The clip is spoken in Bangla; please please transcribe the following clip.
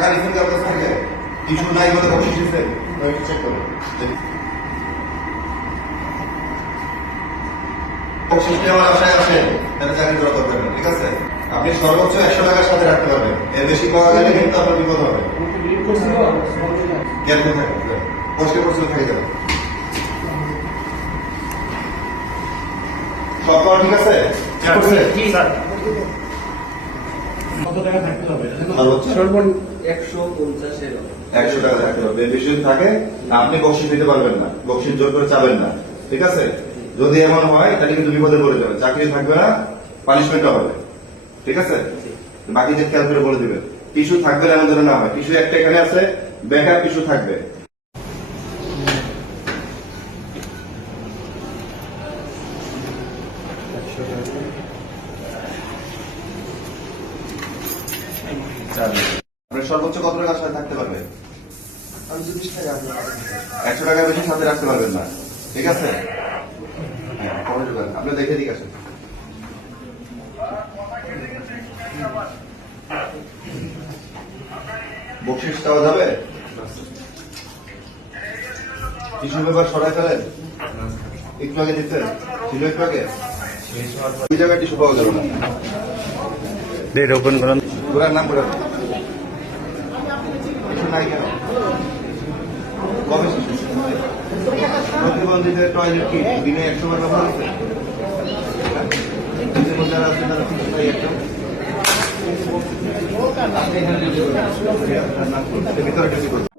টাকা নিচ্ছেন কার কাছ থেকে? কিছু নাই বলে বসে দিচ্ছেন, চেক করুন। বকশিস নিয়ে আমার আশায় আসেন, তাহলে চাকরি করা দরকার নেই, ঠিক আছে? আপনি সর্বোচ্চ 100 টাকার সাথে রাখতে পারবেন, এর বেশি পাওয়া গেলে কিন্তু আপনার বিপদ হবে। জ্ঞান কোথায় পরিষ্কার পরিচ্ছন্ন থেকে যাবে। সব পাওয়া ঠিক আছে? চেক করছে? কত টাকা থাকতে হবে? সর্বনিম্ন 150 এর 100 টাকা রাখতে হবে। বেশি যদি থাকে আপনি বকশিস দিতে পারবেন না, বকশিস জোর করে চাবেন না, ঠিক আছে? যদি এমন হয় তাহলে কিন্তু বিপদে পড়ে যাবে, চাকরি থাকবে না, পানিশমেন্টও হবে, ঠিক আছে? বাকি যে খেয়াল করে বলে দিবেন। টিস্যু থাকবে না, এমন যেন না হয়। টিস্যু একটা এখানে আছে, ব্যাকআপ টিস্যু থাকবে। আপনার সর্বোচ্চ কত টাকার সাথে থাকতে পারবে? 100 টাকার বেশি সাথে রাখতে পারবেন না, ঠিক আছে? হ্যাঁ, কবে ঢুকান? আপনি দেখে ঠিক আছে। বকশিস চাওয়া যাবে? টিস্যু পেপার সরাই ফেলেন, একটু আগে দিচ্ছেন, ছিল একটু আগে, ওই জায়গায় টিস্যু পাওয়া যাবে না। ডেট ওপেন করেন। ঘোরার নাম ঘোরান, কিছু নাই কেন? কবে প্রতিবন্ধীদের টয়লেট কি দিনে 100 বার ব্যবহার হচ্ছে? যারা আছে তারা কিছু নাই একদম। ভিতরে ঢুকে